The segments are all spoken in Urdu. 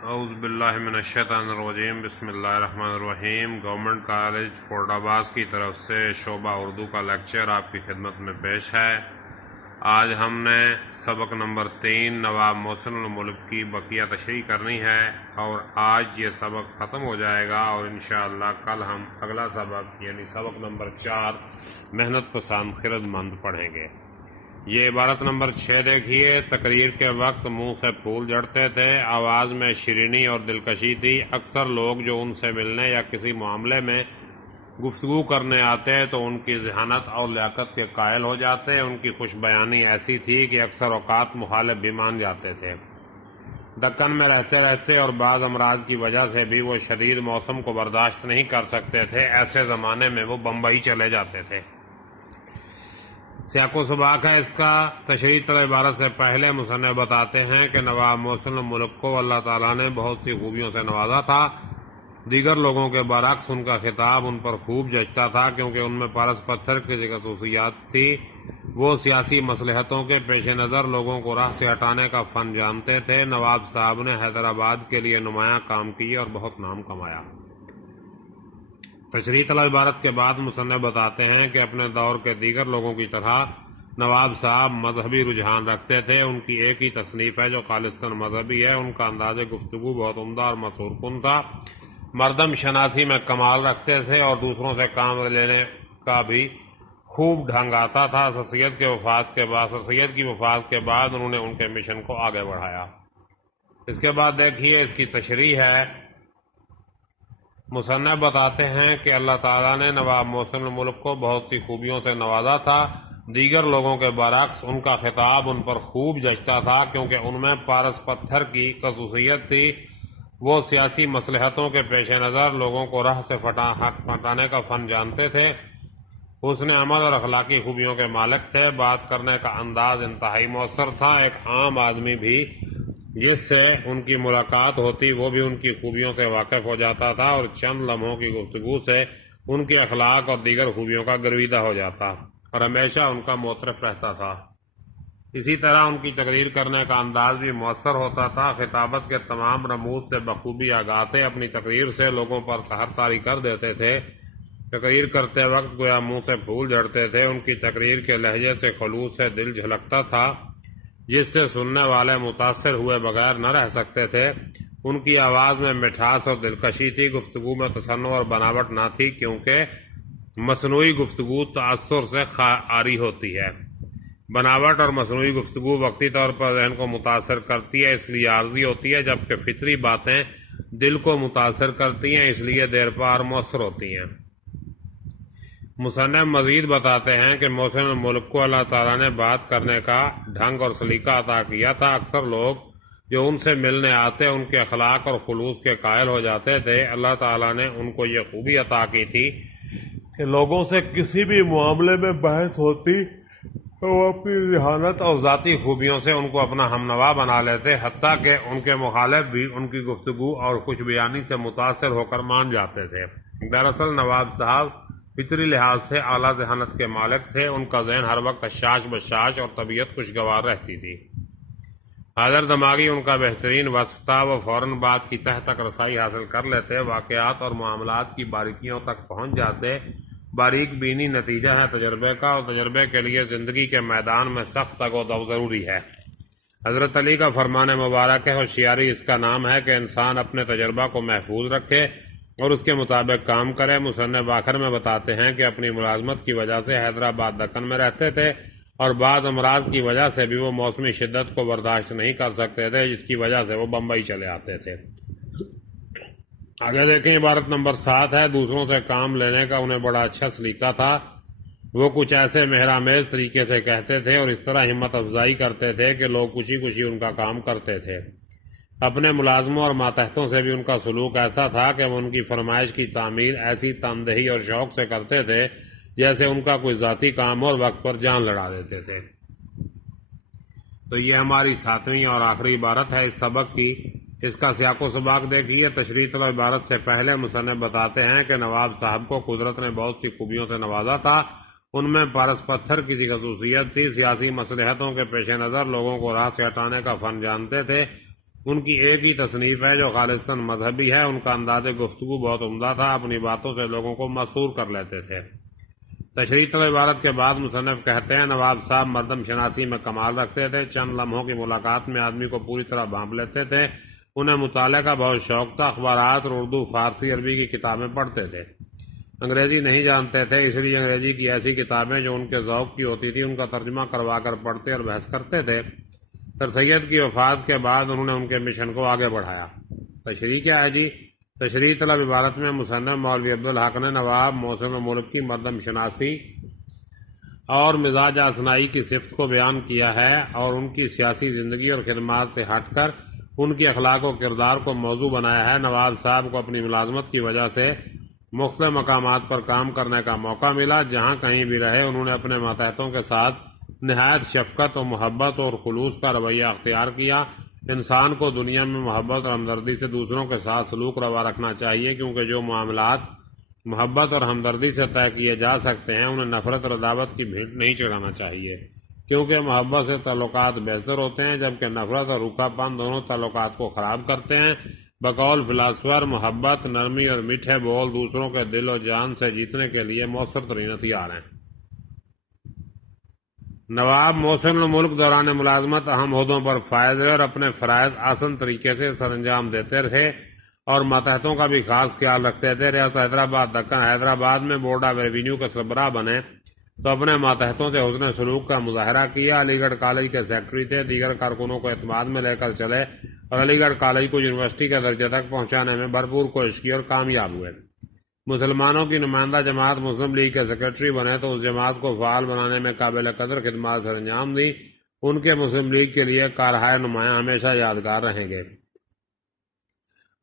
اعوذ باللہ من الشیطان الرجیم، بسم اللہ الرحمن الرحیم۔ گورنمنٹ کالج فورڈ آباد کی طرف سے شعبہ اردو کا لیکچر آپ کی خدمت میں پیش ہے۔ آج ہم نے سبق نمبر 3 نواب محسن الملک کی بقیہ تشریح کرنی ہے اور آج یہ سبق ختم ہو جائے گا اور انشاءاللہ کل ہم اگلا سبق یعنی سبق نمبر 4 محنت پسند خرد مند پڑھیں گے۔ یہ عبارت نمبر 6 دیکھیے۔ تقریر کے وقت منہ سے پھول جھڑتے تھے، آواز میں شیرینی اور دلکشی تھی۔ اکثر لوگ جو ان سے ملنے یا کسی معاملے میں گفتگو کرنے آتے تو ان کی ذہانت اور لیاقت کے قائل ہو جاتے۔ ان کی خوش بیانی ایسی تھی کہ اکثر اوقات مخالف بھی مان جاتے تھے۔ دکن میں رہتے رہتے اور بعض امراض کی وجہ سے بھی وہ شدید موسم کو برداشت نہیں کر سکتے تھے۔ ایسے زمانے میں وہ بمبئی چلے جاتے تھے۔ سیاق و سباق ہے اس کا۔ تشریح طلب عبارت سے پہلے مصنف بتاتے ہیں کہ نواب محسن الملک کو اللہ تعالیٰ نے بہت سی خوبیوں سے نوازا تھا۔ دیگر لوگوں کے برعکس ان کا خطاب ان پر خوب جچتا تھا کیونکہ ان میں پارس پتھر کی خصوصیات تھی۔ وہ سیاسی مصلحتوں کے پیش نظر لوگوں کو راہ سے ہٹانے کا فن جانتے تھے۔ نواب صاحب نے حیدرآباد کے لیے نمایاں کام کیے اور بہت نام کمایا۔ تشریح طلب عبارت کے بعد مصنف بتاتے ہیں کہ اپنے دور کے دیگر لوگوں کی طرح نواب صاحب مذہبی رجحان رکھتے تھے۔ ان کی ایک ہی تصنیف ہے جو خالصتاً مذہبی ہے۔ ان کا انداز گفتگو بہت عمدہ اور مسحور کن تھا۔ مردم شناسی میں کمال رکھتے تھے اور دوسروں سے کام لینے کا بھی خوب ڈھنگ آتا تھا۔ سید کی وفات کے بعد انہوں نے ان کے مشن کو آگے بڑھایا۔ اس کے بعد دیکھیے اس کی تشریح ہے۔ مصنف بتاتے ہیں کہ اللہ تعالیٰ نے نواب محسن الملک کو بہت سی خوبیوں سے نوازا تھا۔ دیگر لوگوں کے برعکس ان کا خطاب ان پر خوب جچتا تھا کیونکہ ان میں پارس پتھر کی خصوصیت تھی۔ وہ سیاسی مصلحتوں کے پیش نظر لوگوں کو راہ سے ہٹانے کا فن جانتے تھے۔ حسن عمل اور اخلاقی خوبیوں کے مالک تھے۔ بات کرنے کا انداز انتہائی مؤثر تھا۔ ایک عام آدمی بھی جس سے ان کی ملاقات ہوتی وہ بھی ان کی خوبیوں سے واقف ہو جاتا تھا اور چند لمحوں کی گفتگو سے ان کے اخلاق اور دیگر خوبیوں کا گرویدہ ہو جاتا اور ہمیشہ ان کا معترف رہتا تھا۔ اسی طرح ان کی تقریر کرنے کا انداز بھی مؤثر ہوتا تھا۔ خطابت کے تمام رموز سے بخوبی آگاہ تھے۔ اپنی تقریر سے لوگوں پر سحر طاری کر دیتے تھے۔ تقریر کرتے وقت گویا منہ سے پھول جھڑتے تھے۔ ان کی تقریر کے لہجے سے خلوص سے دل جھلکتا تھا جس سے سننے والے متاثر ہوئے بغیر نہ رہ سکتے تھے۔ ان کی آواز میں مٹھاس اور دلکشی تھی۔ گفتگو میں تصنع اور بناوٹ نہ تھی کیونکہ مصنوعی گفتگو تاثر سے عاری ہوتی ہے۔ بناوٹ اور مصنوعی گفتگو وقتی طور پر ذہن کو متاثر کرتی ہے اس لیے عارضی ہوتی ہے، جبکہ فطری باتیں دل کو متاثر کرتی ہیں اس لیے دیر پا مؤثر ہوتی ہیں۔ مصنف مزید بتاتے ہیں کہ محسن الملک کو اللہ تعالیٰ نے بات کرنے کا ڈھنگ اور سلیقہ عطا کیا تھا۔ اکثر لوگ جو ان سے ملنے آتے ان کے اخلاق اور خلوص کے قائل ہو جاتے تھے۔ اللہ تعالیٰ نے ان کو یہ خوبی عطا کی تھی کہ لوگوں سے کسی بھی معاملے میں بحث ہوتی وہ اپنی ذہانت اور ذاتی خوبیوں سے ان کو اپنا ہمنوا بنا لیتے، حتیٰ کہ ان کے مخالف بھی ان کی گفتگو اور خوش بیانی سے متاثر ہو کر مان جاتے تھے۔ دراصل نواب صاحب فطری لحاظ سے اعلیٰ ذہانت کے مالک تھے۔ ان کا ذہن ہر وقت حشاش بشاش اور طبیعت خوشگوار رہتی تھی۔ حاضر دماغی ان کا بہترین وصف تھا۔ وہ فوراً بات کی تہ تک رسائی حاصل کر لیتے، واقعات اور معاملات کی باریکیوں تک پہنچ جاتے۔ باریک بینی نتیجہ ہے تجربے کا اور تجربے کے لیے زندگی کے میدان میں سخت تگ و دو ضروری ہے۔ حضرت علی کا فرمان مبارک ہے، ہوشیاری اس کا نام ہے کہ انسان اپنے تجربہ کو محفوظ رکھے اور اس کے مطابق کام کرے۔ مصنف آخر میں بتاتے ہیں کہ اپنی ملازمت کی وجہ سے حیدرآباد دکن میں رہتے تھے اور بعض امراض کی وجہ سے بھی وہ موسمی شدت کو برداشت نہیں کر سکتے تھے جس کی وجہ سے وہ بمبئی چلے آتے تھے۔ آگے دیکھیں عبارت نمبر 7 ہے۔ دوسروں سے کام لینے کا انہیں بڑا اچھا سلیقہ تھا۔ وہ کچھ ایسے مہرامیز طریقے سے کہتے تھے اور اس طرح ہمت افزائی کرتے تھے کہ لوگ خوشی خوشی ان کا کام کرتے تھے۔ اپنے ملازموں اور ماتحتوں سے بھی ان کا سلوک ایسا تھا کہ وہ ان کی فرمائش کی تعمیل ایسی تندہی اور شوق سے کرتے تھے جیسے ان کا کوئی ذاتی کام اور وقت پر جان لڑا دیتے تھے۔ تو یہ ہماری 7ویں اور آخری عبارت ہے اس سبق کی۔ اس کا سیاق و سباق دیکھیے۔ تشریح طلب عبارت سے پہلے مصنف بتاتے ہیں کہ نواب صاحب کو قدرت نے بہت سی خوبیوں سے نوازا تھا۔ ان میں پارس پتھر کی خصوصیت تھی۔ سیاسی مصلحتوں کے پیش نظر لوگوں کو راہ سے ہٹانے کا فن جانتے تھے۔ ان کی ایک ہی تصنیف ہے جو خالصتاً مذہبی ہے۔ ان کا انداز گفتگو بہت عمدہ تھا، اپنی باتوں سے لوگوں کو مسحور کر لیتے تھے۔ تشریح طلب عبارت کے بعد مصنف کہتے ہیں نواب صاحب مردم شناسی میں کمال رکھتے تھے، چند لمحوں کی ملاقات میں آدمی کو پوری طرح بھانپ لیتے تھے۔ انہیں مطالعے کا بہت شوق تھا، اخبارات اور اردو فارسی عربی کی کتابیں پڑھتے تھے۔ انگریزی نہیں جانتے تھے، اس لیے انگریزی کی ایسی کتابیں جو ان کے ذوق کی ہوتی تھی ان کا ترجمہ کروا کر پڑھتے اور بحث کرتے تھے۔ سر سید کی وفات کے بعد انہوں نے ان کے مشن کو آگے بڑھایا۔ تشریح کیا ہے جی؟ تشریح طلب عبارت میں مصنف مولوی عبدالحق نے نواب محسن الملک کی مردم شناسی اور مزاج آسنائی کی صفت کو بیان کیا ہے اور ان کی سیاسی زندگی اور خدمات سے ہٹ کر ان کی اخلاق و کردار کو موضوع بنایا ہے۔ نواب صاحب کو اپنی ملازمت کی وجہ سے مختلف مقامات پر کام کرنے کا موقع ملا، جہاں کہیں بھی رہے انہوں نے اپنے ماتحتوں کے ساتھ نہایت شفقت و محبت اور خلوص کا رویہ اختیار کیا۔ انسان کو دنیا میں محبت اور ہمدردی سے دوسروں کے ساتھ سلوک روا رکھنا چاہیے، کیونکہ جو معاملات محبت اور ہمدردی سے طے کیے جا سکتے ہیں انہیں نفرت اور عداوت کی بھیٹ نہیں چڑھانا چاہیے، کیونکہ محبت سے تعلقات بہتر ہوتے ہیں، جبکہ نفرت اور روکھا پن دونوں تعلقات کو خراب کرتے ہیں۔ بقول فلاسفر محبت، نرمی اور میٹھے بول دوسروں کے دل و جان سے جیتنے کے لیے مؤثر ترین ہتھیار ہیں۔ نواب محسن الملک دوران ملازمت اہم عہدوں پر فائز رہے اور اپنے فرائض آسن طریقے سے سر انجام دیتے رہے اور ماتحتوں کا بھی خاص خیال رکھتے تھے۔ ریاست حیدرآباد دکن حیدرآباد میں بورڈ آف ریونیو کے سربراہ بنے تو اپنے ماتحتوں سے حسن سلوک کا مظاہرہ کیا۔ علی گڑھ کالج کے سیکرٹری تھے، دیگر کارکنوں کو اعتماد میں لے کر چلے اور علی گڑھ کالج کو یونیورسٹی کے درجے تک پہنچانے میں بھرپور کوشش کی اور کامیاب ہوئے۔ مسلمانوں کی نمائندہ جماعت مسلم لیگ کے سیکرٹری بنے تو اس جماعت کو فعال بنانے میں قابل قدر خدمات سر انجام دی۔ ان کے مسلم لیگ کے لیے کارہائے نمایاں ہمیشہ یادگار رہیں گے۔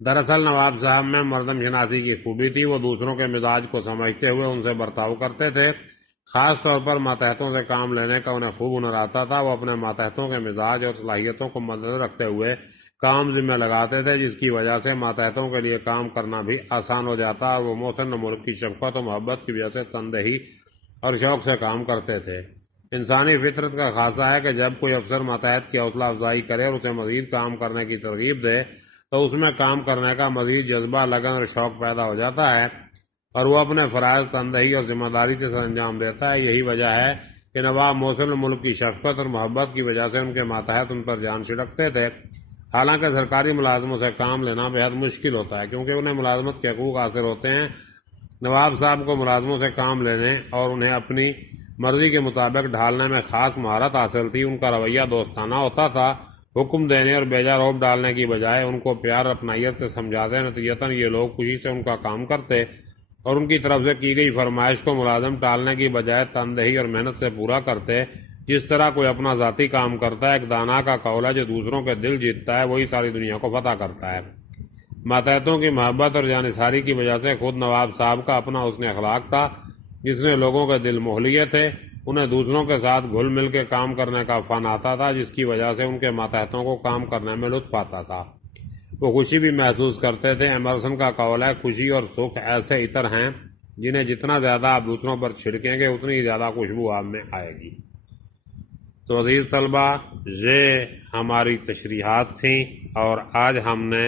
دراصل نواب صاحب میں مردم شناسی کی خوبی تھی، وہ دوسروں کے مزاج کو سمجھتے ہوئے ان سے برتاؤ کرتے تھے۔ خاص طور پر ماتحتوں سے کام لینے کا انہیں خوب ہنر آتا تھا۔ وہ اپنے ماتحتوں کے مزاج اور صلاحیتوں کو مدنظر رکھتے ہوئے کام ذمہ لگاتے تھے، جس کی وجہ سے ماتحتوں کے لیے کام کرنا بھی آسان ہو جاتا اور وہ محسن ملک کی شفقت و محبت کی وجہ سے تندہی اور شوق سے کام کرتے تھے۔ انسانی فطرت کا خاصہ ہے کہ جب کوئی افسر ماتحت کی حوصلہ افزائی کرے اور اسے مزید کام کرنے کی ترغیب دے تو اس میں کام کرنے کا مزید جذبہ، لگن اور شوق پیدا ہو جاتا ہے اور وہ اپنے فرائض تندہی اور ذمہ داری سے سر انجام دیتا ہے۔ یہی وجہ ہے کہ نواب محسن ملک کی شفقت اور محبت کی وجہ سے ان کے ماتحت ان پر جان چھڑکتے تھے۔ حالانکہ سرکاری ملازموں سے کام لینا بہت مشکل ہوتا ہے، کیونکہ انہیں ملازمت کے حقوق حاصل ہوتے ہیں۔ نواب صاحب کو ملازموں سے کام لینے اور انہیں اپنی مرضی کے مطابق ڈھالنے میں خاص مہارت حاصل تھی۔ ان کا رویہ دوستانہ ہوتا تھا، حکم دینے اور بیجا روب ڈالنے کی بجائے ان کو پیار اور اپنائیت سے سمجھاتے۔ نتیجتاً یہ لوگ خوشی سے ان کا کام کرتے اور ان کی طرف سے کی گئی فرمائش کو ملازم ٹالنے کی بجائے تندہی اور محنت سے پورا کرتے۔ جس طرح کوئی اپنا ذاتی کام کرتا ہے، ایک دانا کا قول ہے جو دوسروں کے دل جیتتا ہے وہی ساری دنیا کو فتح کرتا ہے۔ ماتحتوں کی محبت اور جانثاری کی وجہ سے خود نواب صاحب کا اپنا حسن اخلاق تھا، جس نے لوگوں کے دل موہ لیے تھے۔ انہیں دوسروں کے ساتھ گھل مل کے کام کرنے کا فن آتا تھا، جس کی وجہ سے ان کے ماتحتوں کو کام کرنے میں لطف آتا تھا۔ وہ خوشی بھی محسوس کرتے تھے۔ ایمرسن کا قول ہے، خوشی اور سکھ ایسے عطر ہیں جنہیں جتنا زیادہ آپ دوسروں پر چھڑکیں گے اتنی ہی زیادہ خوشبو آپ میں آئے گی۔ تو عزیز طلبہ، یہ ہماری تشریحات تھیں اور آج ہم نے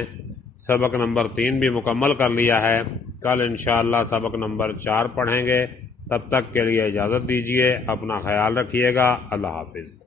سبق نمبر 3 بھی مکمل کر لیا ہے۔ کل انشاءاللہ سبق نمبر 4 پڑھیں گے۔ تب تک کے لیے اجازت دیجیے، اپنا خیال رکھیے گا۔ اللہ حافظ۔